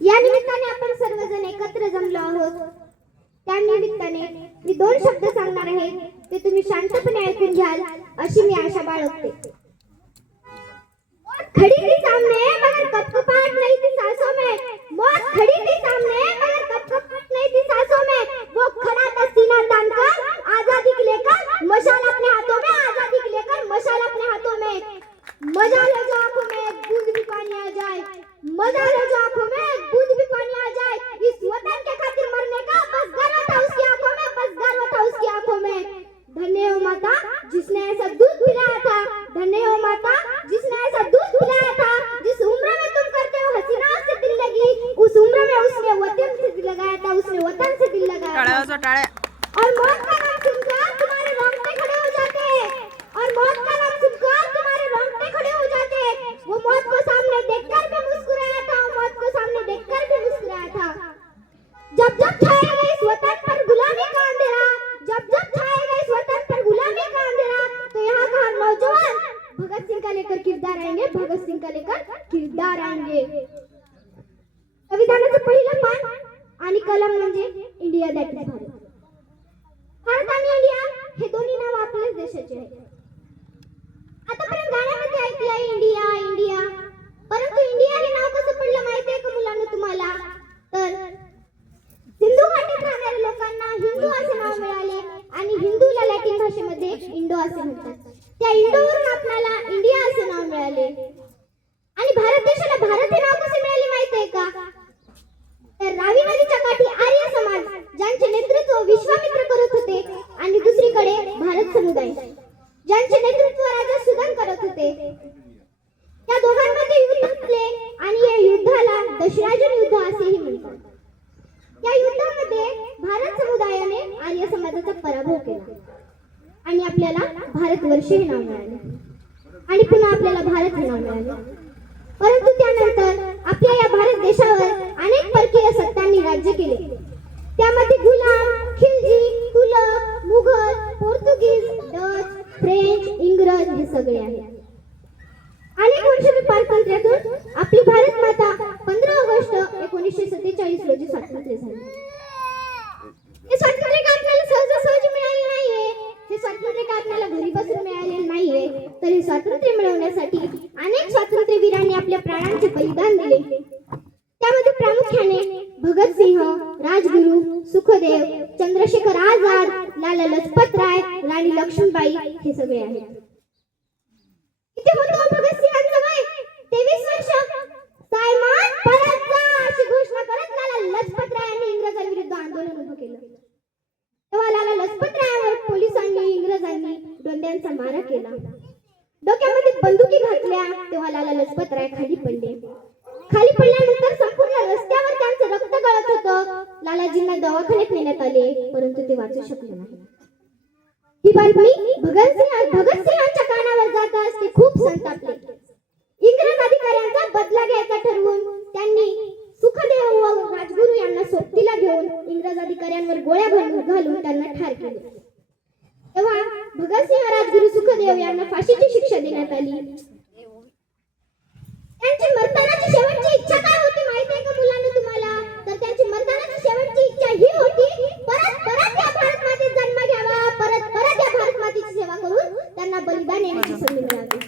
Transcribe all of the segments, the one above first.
या निमित्ताने आपण सर्वजण एकत्र जमलो आहोत. त्या निमित्ताने मी दोन शब्द सांगणार आहे, ते तुम्ही शांतपणे ऐकून घ्याल अशी मी आशा बाळगते. खड़ी थी सामने मगर कपकपाहट नहीं थी सांसों में. मौत खड़ी थी सामने मगर कपकपाहट नहीं थी सांसों में. वो खड़ा था सीना तानकर आजादी को लेकर, मशाल अपने हाथों में, आजादी को लेकर मशाल अपने हाथों में. मजा ले जो आंखों में बूंद भी पानी आ जाए, मजा ले जो आंखों में बूंद भी पानी आ जाए. इस वतन के खातिर मरने का बस गर्व था उसकी आंखों में, बस गर्व था उसकी आंखों में. धन्य हो माता जिसने ऐसा दूध पिलाया था, धन्य हो माता जिसने ऐसा दूध पिलाया था. जिस उम्र में तुम करते हो हसीना से दिल लगी, उस उम्र में उसने वतन से दिल लगाया था, उसने वतन से दिल लगाया था. और मौत का नाम सुनकर तुम्हारे रोंगटे खड़े हो जाते हैं, और मौत का नाम सुनकर तुम्हारे रोंगटे खड़े हो जाते हैं. वो मौत को सामने देखकर भी मुस्कुराया था, मौत को सामने देखकर भी मुस्कुराया था. जब जब छाएगा इस वतन पर गुलामी का अंधेरा, जब जब छाएगा इस वतन पर गुलामी का अंधेरा, तो यहाँ का हर नौजवान भगत सिंह का लेकर किरदार आएंगे, भगत सिंह का लेकर किरदार आएंगे. संविधानाचं पहिलं पान आणि कलम म्हणजे India that is Bharat. Bharat आणि इंडिया हे दोन्ही नाव आपल्याच देशाचे आहेत. आतापर्यंत गाण्यामध्ये ऐकलंय इंडिया इंडिया, परंतु इंडिया हे नाव कसं पडलं माहितीये का मुलांना तुम्हाला? तर सिंधू घाटीत राहणाऱ्या लोकांना हिंदू असे नाव मिळाले आणि हिंदूला लॅटिन भाषेमध्ये इंडो असे म्हणतात. त्या इंडोवरून आपल्याला इंडिया असे नाव मिळाले. आणि भारत देशाला भारत हे नाव कसे मिळाले माहितीये का? तर रावी नदीच्या काठी आर्य समाज ज्यांचे नेतृत्व विश्वामित्र करत होते आणि दुसरीकडे भारत समुदाय ज्यांचे नेतृत्व राजा सुदान करत होते, त्या दोघांमध्ये युद्ध झाले आणि या युद्धाला दशराजन युद्ध असेही म्हणतात. या युद्धामध्ये भारत समुदायाने आर्य समाजाचा पराभव केला आणि आपल्याला भारतवर्ष हे नाव मिळाले आणि पुन्हा आपल्याला भारत हे नाव मिळाले. परंतु त्यानंतर आपल्या या भारत देशावर अनेक परकीय सत्तांनी राज्य केले. त्यामध्ये गुलाम, खिलजी, तुगलक, मुघल, पोर्तुगीज, डच, फ्रेंच, इंग्रज हे सगळे आहेत. अनेक वर्षाच्या स्वातंत्र्यातून आपली भारत माता 15 ऑगस्ट 1947 रोजी स्वातंत्र्य झाली. हे स्वातंत्र्य का आपल्याला सहजासहजी मिळाले नाहीये, हे स्वातंत्र्य का आपल्याला घरी बसून मिळालेले नाहीये, तर हे स्वातंत्र्य मिळवण्यासाठी अनेक स्वातंत्र्यवीरांनी आपल्या प्राणांचे बलिदान दिले. त्यामध्ये प्रामुख्याने भगतसिंह, राजगुरू, सुखदेव, चंद्रशेखर आझाद, लाला लजपत राय, राणी लक्ष्मीबाई हे सगळे आहेत. किती होतो भगतसिंहांचं वय? 23 वर्ष. सायमान परत जा अशी घोषणा करत लाला लजपत रायांनी इंग्रजांविरुद्ध आंदोलन उभं केलं. तेव्हा लाला लजपत रायांवर पोलिसांनी, इंग्रजांनी डोंड्यांचा मारा केला. डोक्यामध्ये बंदुकी घातल्या. तेव्हा लाला लजपत राय खाली पडले. खाली पडल्यानंतर संपूर्ण रस्त्यावर त्यांचं रक्त गळत होतं. लालाजींना दवाखान्यात नेण्यात आले, परंतु ते वाचू शकले नाही. ही बातमी भगतसिंहांच्या कानावर जाताच ते खूप संतापले. इंग्रज अधिकाऱ्यांचा बदला घ्यायचा ठरवून त्यांनी सुखदेव व राजगुरू यांना सोबतीला घेऊन इंग्रज अधिकाऱ्यांवर गोळ्या घालून त्यांना ठार केले. तेव्हा भगतसिंह, राजगुरू, सुखदेव यांना फाशीची शिक्षा देण्यात आली. त्यांची मरतानाची शेवटची इच्छा काय होती माहिती आहे का मुलांना तुम्हाला? तर त्यांची मरतानाची शेवटची इच्छा ही होती, परत परत या भारत मातेत जन्म घ्यावा, परत परत या भारत मातेची सेवा करून त्यांना बलिदान देण्याची संधी मिळावी.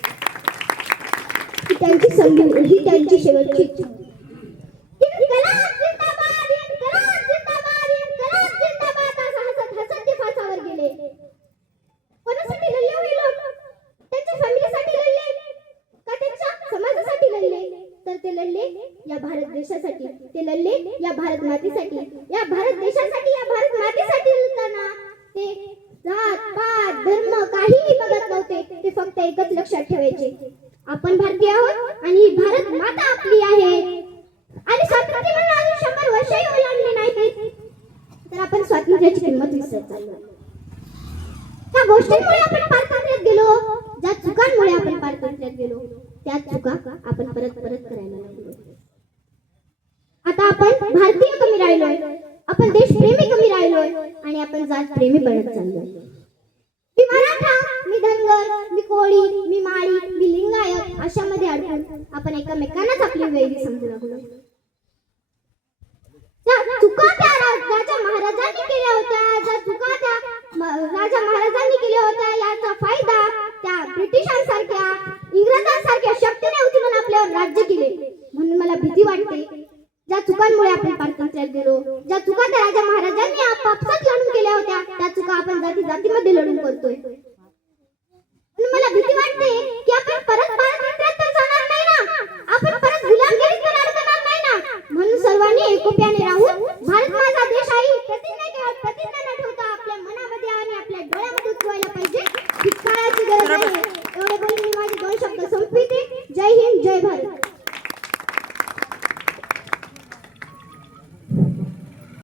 ही त्यांची शेवटची इच्छा. इन्कलाब जिंदाबाद, इन्कलाब जिंदाबाद, इन्कलाब जिंदाबाद असं हसत हसत ते फासावर गेले. कोणासाठी लढले हे लोक? त्यांच्या फॅमिलीसाठी लढले का त्यांच्या समाजासाठी लढले? तर ते लढले या भारत देशासाठी, ते लढले या भारत मातेसाठी. या भारत देशासाठी, या भारत मातेसाठी लढताना ते जात पात धर्म काहीही बघत नव्हते. ते फक्त एकच लक्षात ठेवायचे, आपण भारतीय आहोत आणि ही भारत माता आपली आहे. आणि स्वातंत्र्य मिळून अजून 100 वर्षही ओलांडली नाहीत, तर आपण स्वातंत्र्याची किंमत विसरत चाललो. त्या गोष्टींमुळे आपण पारतंत्र्यात गेलो, ज्या चुकांमुळे आपण पारतंत्र्यात गेलो, त्या चुका आपण परत परत करायला लागलो. आता आपण भारतीय कमी राहिलोय, आपण देशप्रेमी कमी राहिलोय आणि आपण जात प्रेमी बनत चाललोय. मी मराठा, मी धनगर, मी कोळी, मी माळी, मी लिंगायत अशामध्ये अडकून आपण एकमेकांनाच आपली वैरी समजू लागलो. महाराजांनी केल्या होत्या, ज्या चुका त्या राजा महाराजांनी केल्या होत्या, याचा फायदा त्या ब्रिटिशांसारख्या इंग्रजांसारख्या शक्तीने उचलून आपल्यावर राज्य केले. म्हणून मला भीती वाटते ज्या चुकांमुळे आपण पारतंत्र्यात गेलो, ज्या चुका त्या राजा महाराजांनी आपापसात लढून केल्या होत्या, त्या चुका आपण जाती जातीमध्ये लढून करतोय. मला भीती वाटते की आपण परत पारतंत्र्यात तर जाणार नाही ना, आपण परत गुलामगिरीत तर अडकणार नाही ना. म्हणून सर्वांनी एकोप्याने राहून भारत माझा देश आहे प्रतिज्ञा केवळ प्रतिज्ञा न ठेवता आपल्या मनामध्ये आणि आपल्या डोळ्यामध्ये उतरवायला पाहिजे. ही काळाची गरज आहे.